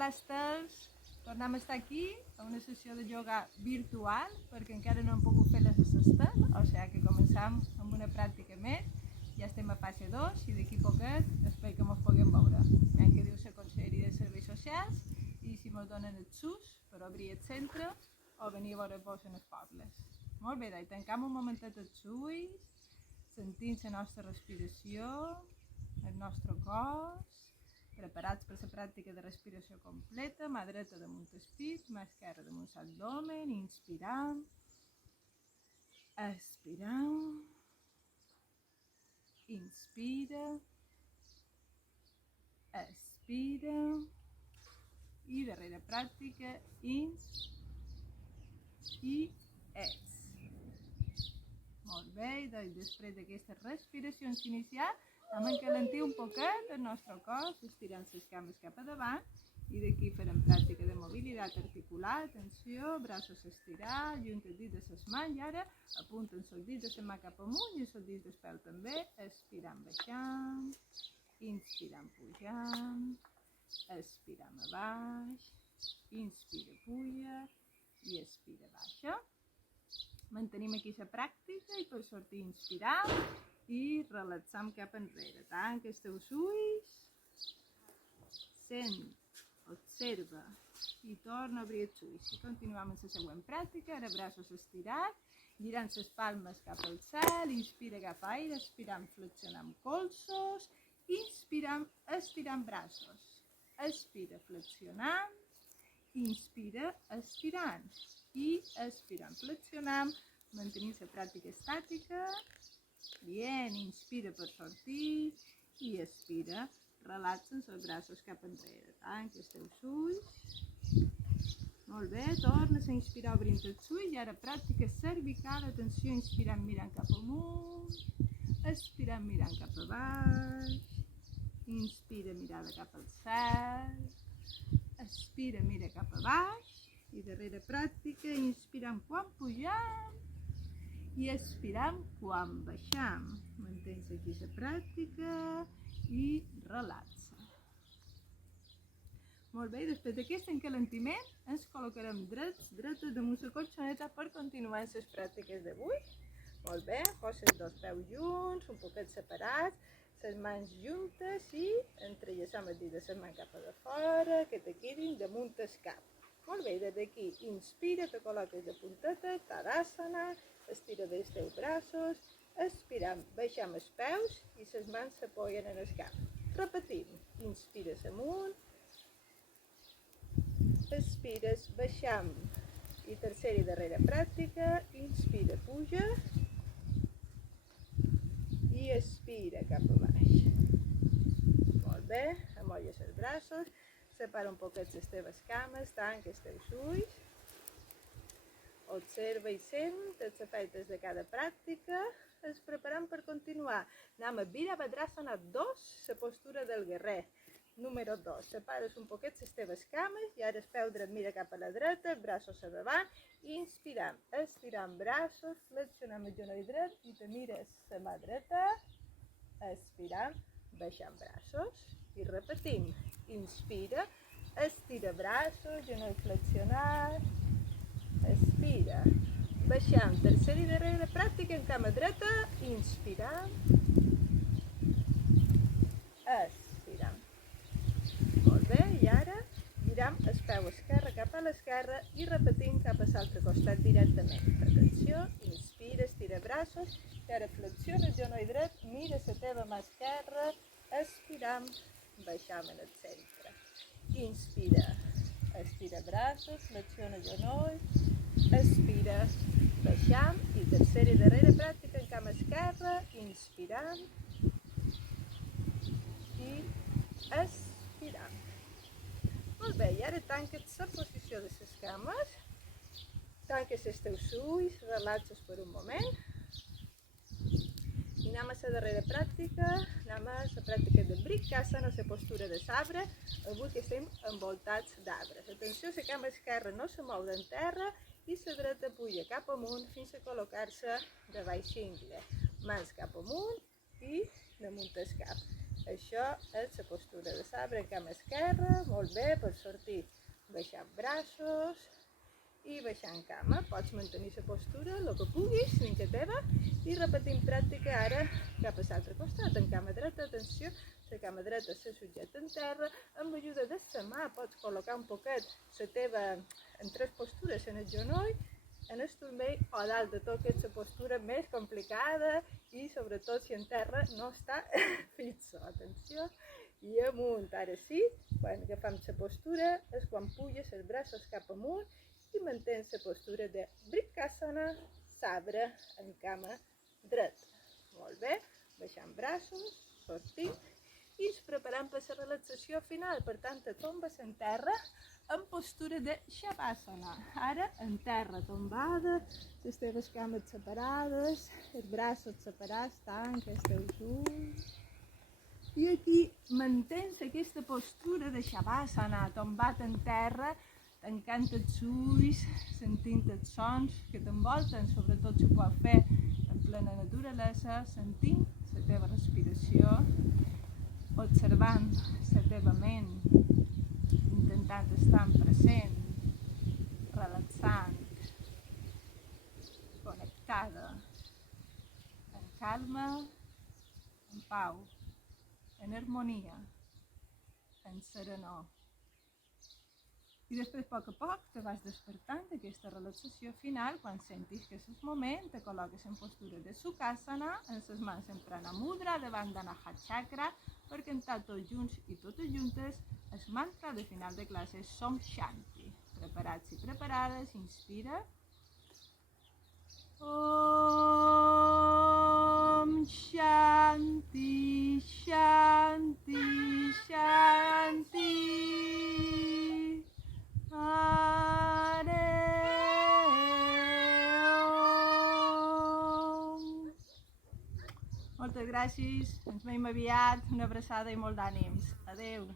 Hola Estels, tornem a estar aquí a una sessió de yoga virtual perquè encara no hem pogut fer les de l'Estel, o sigui que començam amb una pràctica més, ja estem a fase 2 i d'aquí poquet espero que ens puguem veure. Hem que diu la Conselleria de Serveis Socials i si ens donen el SUS per obrir el centre o venir a veure-vos en els pobles. Molt bé, doncs tancam un momentet els ulls, sentint la nostra respiració, el nostre cos, preparats per la pràctica de respiració completa, mà dreta damunt el pit, mà esquerra damunt l'abdomen, inspirant, expirant, inspira, expira, i darrera pràctica, ins i ex. Molt bé, doncs després d'aquestes respiracions inicials, hem encalentit un poquet el nostre cos, estirant les cames cap a davant i d'aquí farem pràctica de mobilitat articular, atenció, braços estirats, junt els dits de les mans i ara apunten els dits de la mà cap amunt i els dits del peu també, expirant baixant, inspirant pujant, expirant a baix, inspira puja i expira baixa. Mantenim aquí la pràctica i per sortir inspirant i relaxam cap enrere. Tanca els teus ulls, sent, observa i torna a obrir els ulls. I continuem amb la següent pràctica, ara braços estirats, girant les palmes cap al cel, inspira cap aire, expirant, flexionant colzos, inspirant, estirant braços, expira, flexionant, inspira, estirant i expirant, flexionant, mantenint la pràctica estàtica. Bien, inspira per sortir i expira, relaxen els braços cap enrere, tanca els teus ulls. Molt bé, tornes a inspirar obrint els ulls i ara pràctica cervical, atenció, inspirant mirant cap amunt, expirant mirant cap a baix, inspira mirada cap al cel, expira mira cap a baix i darrere pràctica, inspirant quan pujam i expirant quan baixam. Mantens aquí la pràctica i relaxa. Molt bé, després d'aquest encalentiment ens col·locarem dretes damunt la colxoneta per continuar amb les pràctiques d'avui. Molt bé, posa els dos peus junts, un poquet separats, les mans juntes i entrellaçam els dits de les mans cap a fora, que te quedin damunt el cap. Molt bé, des d'aquí inspira, te col·loques de punteta, Tadasana, estira bé els teus braços, expirant, baixam els peus i les mans s'apoyen en el cap. Repetim, inspires amunt, expires, baixam i tercera i darrera pràctica, inspira, puja i expira cap a baix. Molt bé, amolles els braços, separa un poquet les teves cames, tanca els teus ulls, observa i sent els efectes de cada pràctica. Ens preparem per continuar. Anem a Virabhadrasana 2, la postura del guerrer. Número 2. Separes un poquet les teves cames i ara el peu dret mira cap a la dreta, braços a davant, inspirant, estirant braços, flexionant el genoll dret i te mires la mà dreta, expirant, baixant braços i repetim. Inspira, estira braços, genoll flexionat, expira, baixant, tercera i darrera pràctica en cama dreta, inspirant, expirant. Molt bé, i ara giram el peu esquerre cap a l'esquerra i repetim cap a l'altre costat directament. Atenció, inspira, estira braços, i ara flexiona el genoll dret, mira la teva mà esquerra, expirant, baixam en el centre. Inspira, estira braços, flexiona genoll, expira, baixam i tercera i darrera pràctica en cama esquerra, inspirant i expirant. Molt bé, i ara tanques la posició de les cames, tanques els teus ulls, relaxes per un moment i anem a la darrera pràctica, anem a la pràctica de Vrikasana, la postura de l'arbre. Avui que estem envoltats d'arbres. Atenció, la cama esquerra no se mou d'en terra i la dreta puja cap amunt fins a col·locar-se de baix cingle. Mans cap amunt i damunt el cap. Això és la postura de l'arbre en cama esquerra, molt bé, per sortir baixant braços i baixant cama. Pots mantenir la postura, el que puguis, vinga teva, i repetim pràctica ara cap a l'altre costat. En cama dreta, atenció, la cama dreta se sujeta en terra, amb ajuda de la mà pots col·locar un poquet la teva en tres postures, en el genoll, en el turmell o dalt de tot, que és la postura més complicada i sobretot si en terra no està fixa. Atenció, i amunt, ara sí, quan agafem la postura és quan puges els braços cap amunt i mantens la postura de Vrikasana, sabre en cama dreta. Molt bé, baixant braços, sortim i ens preparem per la relaxació final. Per tant, te tombes en terra en postura de Shavasana. Ara en terra tombada, les teves cames separades, els braços separats, tanca els teus ulls. I aquí mantens aquesta postura de Shavasana, tombat en terra, tancant els ulls, sentint els sons que t'envolten, sobretot si ho pots fer en plena naturalesa, sentint la teva respiració, observant la teva ment, intentant estar present, relaxant, connectada, en calma, en pau, en harmonia, en serenor. I després, a poc, te vas despertant d'aquesta relaxació final. Quan sentis que és el moment, te col·loques en postura de Sukhasana, amb les mans en Prana Mudra, davant d'Anahata Chakra, per cantar tots junts i totes juntes el mantra de final de classe Som Shanti. Preparats i preparades, inspira. Om Shanti, Shanti, Shanti. Moltes gràcies, ens veiem aviat, una abraçada i molt d'ànims. Adeu.